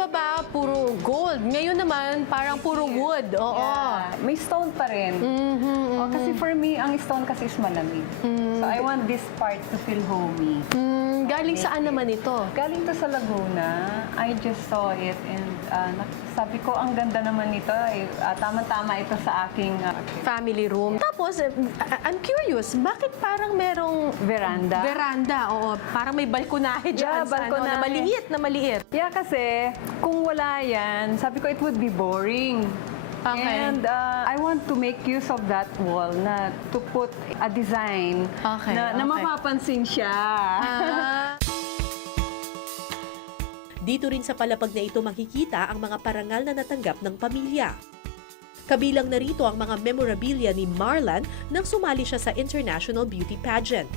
baba, puro gold. Ngayon naman, parang puro wood. Oo. Yeah. May stone pa rin. Oh, kasi for me, ang stone kasi is malamig. So I want this part to feel homey. Galing saan naman ito? Galing to sa Laguna. I just saw it and sabi ko, ang ganda naman nito. Tama-tama ito sa aking Family room. Tapos, I'm curious, bakit parang merong veranda. veranda? Oo, parang may balkonahe dyan Yeah, sa ano, na balkonahe. maliit na maliit. Yeah, kasi kung wala yan, sabi ko it would be boring. Okay. And I want to make use of that wall na to put a design Okay, na okay. mapapansin siya. Dito rin sa palapag na ito makikita ang mga parangal na natanggap ng pamilya. Kabilang na rito ang mga memorabilia ni Marlan nang sumali siya sa International Beauty Pageant.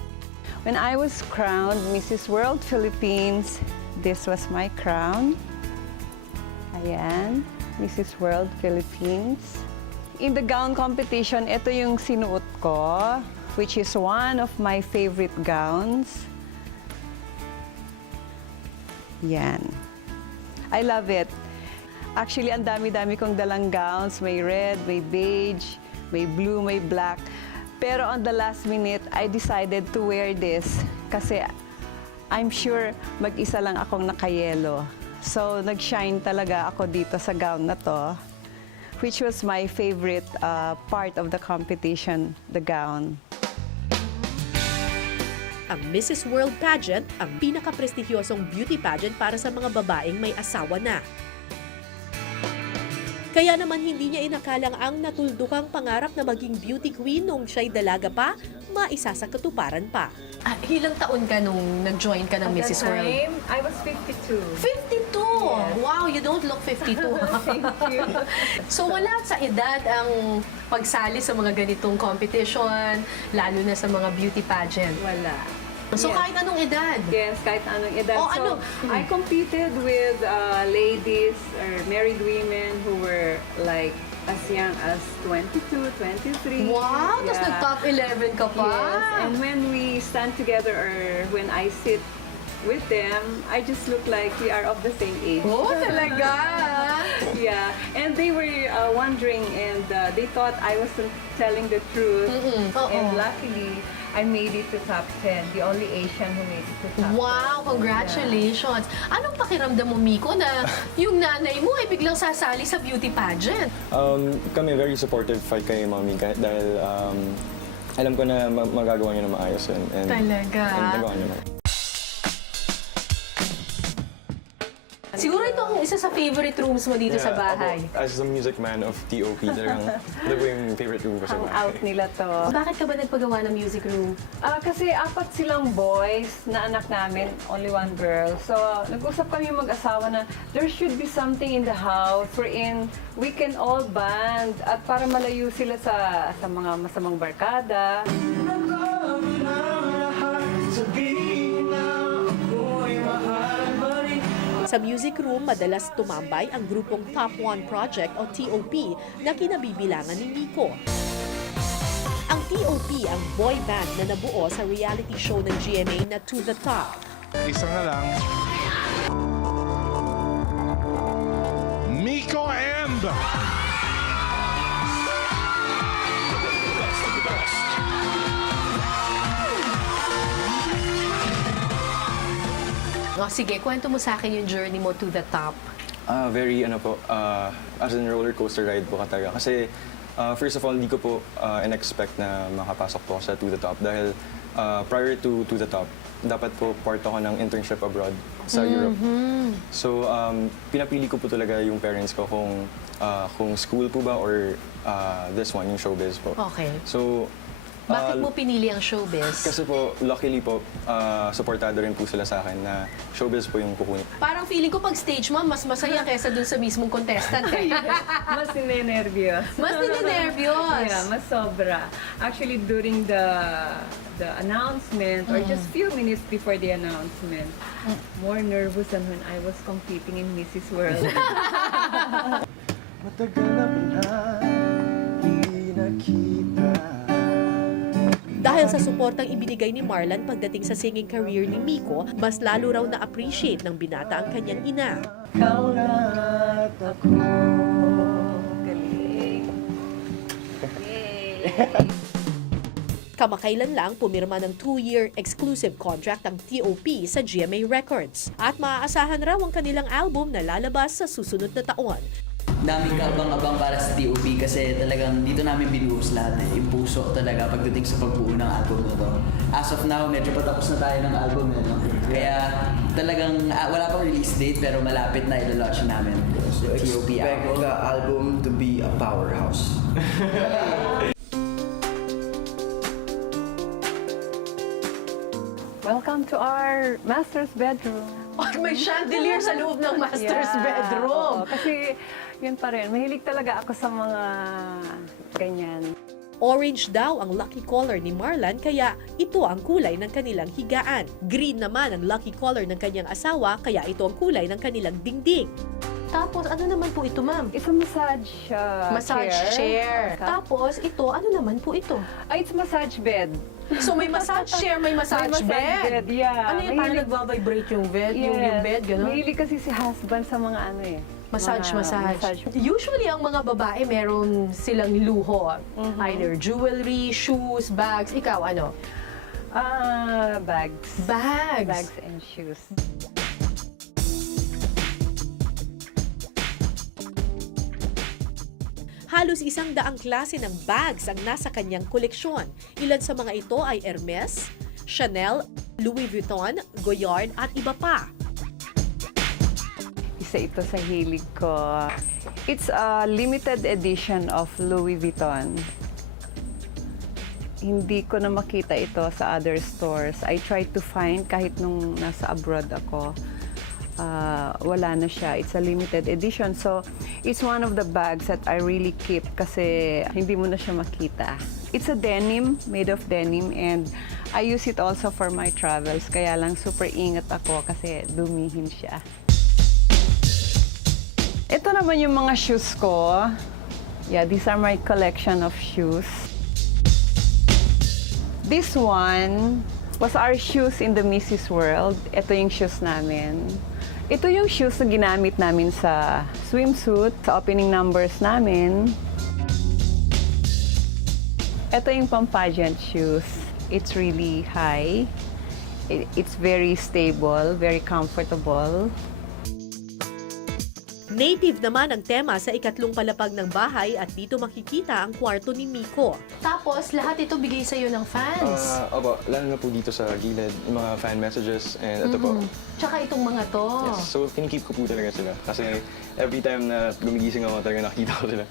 When I was crowned Mrs. World Philippines, this was my crown. Ayan, Mrs. World Philippines. In the gown competition, ito yung sinuot ko, which is one of my favorite gowns. Yan. I love it. Actually, ang dami-dami kong dalang gowns. May red, may beige, may blue, may black. Pero on the last minute, I decided to wear this kasi I'm sure mag-isa lang akong nakayelo. So, nag-shine talaga ako dito sa gown na to, which was my favorite part of the competition, the gown. Ang Mrs. World Pageant ang pinaka-prestigyosong beauty pageant para sa mga babaeng may asawa na. Kaya naman hindi niya inakalang ang natuldukang pangarap na maging beauty queen nung siya'y dalaga pa, maisa sa katuparan pa. Ilang taon ka nung nag-join ka ng Mrs. World? I was 52. 52! Wow, you don't look 52. Thank you. So wala sa edad ang pagsali sa mga ganitong competition, lalo na sa mga beauty pageant. Wala. So Yes. kahit anong edad? Yes, kahit anong edad. Oh, so, ano? I competed with ladies or married women who were like as young as 22, 23. Wow, tapos Yeah. nag-top 11 ka pa. Yes, and when we stand together or when I sit with them, I just look like we are of the same age. Oh, talaga? Yeah, and they were wondering and they thought I wasn't telling the truth. Oo. And luckily, I made it to top 10, the only Asian who made it to top 10. Wow, congratulations. Anong pakiramdam mo, Miko, na yung nanay mo ay biglang sasali sa beauty pageant? Kami very supportive fight kay Mommy dahil alam ko na magagawa niyo na maayos yun. And, Talaga? And nagawa niyo na. Siguro ito ang isa sa favorite rooms mo dito sa bahay. As a music man of TOP, talagang ito po yung favorite room ko sa Ang bahay. out nila to. Bakit ka ba nagpagawa ng music room? Kasi apat silang boys na anak namin, only one girl. So, nag-usap kami mag-asawa na there should be something in the house wherein we can all band at para malayo sila sa mga masamang barkada. Sa music room, madalas tumambay ang grupong Top 1 Project o TOP na kinabibilangan ni Miko. Ang TOP ang boy band na nabuo sa reality show ng GMA na To The Top. Isa na lang. Miko and... O, sige, kwento mo sa akin yung journey mo to the top. Very, as in roller coaster ride po talaga. Kasi, first of all, hindi ko po in-expect na makapasok po sa To The Top. Dahil prior to The Top, dapat po part ako ng internship abroad sa Europe. So, pinapili ko po talaga yung parents ko kung school po ba or this one, yung showbiz po. Okay. So, Bakit mo pinili ang showbiz? kasi po, luckily po, supportado rin po sila sa akin na showbiz po yung kukunin. Parang feeling ko pag stage mo, mas masaya kesa dun sa mismong contestant eh. Mas ninenervyos. Mas ninenervyos. Yeah, mas sobra. Actually, during the announcement or just few minutes before the announcement, more nervous than when I was competing in Mrs. World. Matagal na pinag-nakita. Dahil Dahil sa suportang ibinigay ni Marlan pagdating sa singing career ni Miko, mas lalo raw na-appreciate ng binata ang kanyang ina. Kaulat ako. Galing. Kamakailan lang pumirma ng 2-year exclusive contract ang TOP sa GMA Records. At maaasahan raw ang kanilang album na lalabas sa susunod na taon. Daming kaabang-abang para sa TOP kasi talagang dito namin binuhos lahat Yung puso talaga pagdating sa pagbuo ng album na to. As of now, medyo patapos na tayo ng album no? Kaya talagang wala pang release date pero malapit na ilo-launch namin. So TOP expect album. the album to be a powerhouse. Welcome to our master's bedroom. Oh, may chandelier sa loob ng master's Yeah, bedroom. oo, kasi yun pa rin, mahilig talaga ako sa mga ganyan. Orange daw ang lucky color ni Marlan kaya ito ang kulay ng kanilang higaan. Green naman ang lucky color ng kanyang asawa kaya ito ang kulay ng kanilang dingding. Tapos, ano naman po ito, ma'am? It's a massage Massage chair. Okay. Tapos, ito, ano naman po ito? Ay, it's massage bed. So, may massage chair, may massage, bed. Yeah. Ano yun, parang nagbabibrate yung bed, yung bed, gano'n? Mahilig kasi si husband sa mga ano eh. Massage. Massage. Usually, ang mga babae, meron silang luho. Either jewelry, shoes, bags. Ikaw, ano? Bags. Bags. Bags and shoes. Halos 100 klase ng bags ang nasa kanyang koleksyon. Ilan sa mga ito ay Hermes, Chanel, Louis Vuitton, Goyard at iba pa. Isa ito sa hilig ko. It's a limited edition of Louis Vuitton. Hindi ko na makita ito sa other stores. I tried to find kahit nung nasa abroad ako. Wala na siya. It's a limited edition. So, it's one of the bags that I really keep kasi hindi mo na siya makita. It's a denim, made of denim, and I use it also for my travels. Kaya lang super ingat ako kasi dumihin siya. Ito naman yung mga shoes ko. Yeah, these are my collection of shoes. This one was our shoes in the Mrs. World. Ito yung shoes namin. Ito yung shoes na ginamit namin sa swimsuit, sa opening numbers namin. Ito yung pang-pageant shoes. It's really high. It's very stable, very comfortable. Native naman ang tema sa ikatlong palapag ng bahay at dito makikita ang kwarto ni Miko. Tapos, lahat ito bigay sa'yo ng fans. Opo, lalo na po dito sa gilid, yung mga fan messages, and ito po. Tsaka itong mga to. Yes, so kinikip ko po talaga sila. Kasi every time na gumigising ako, talaga nakikita ko sila.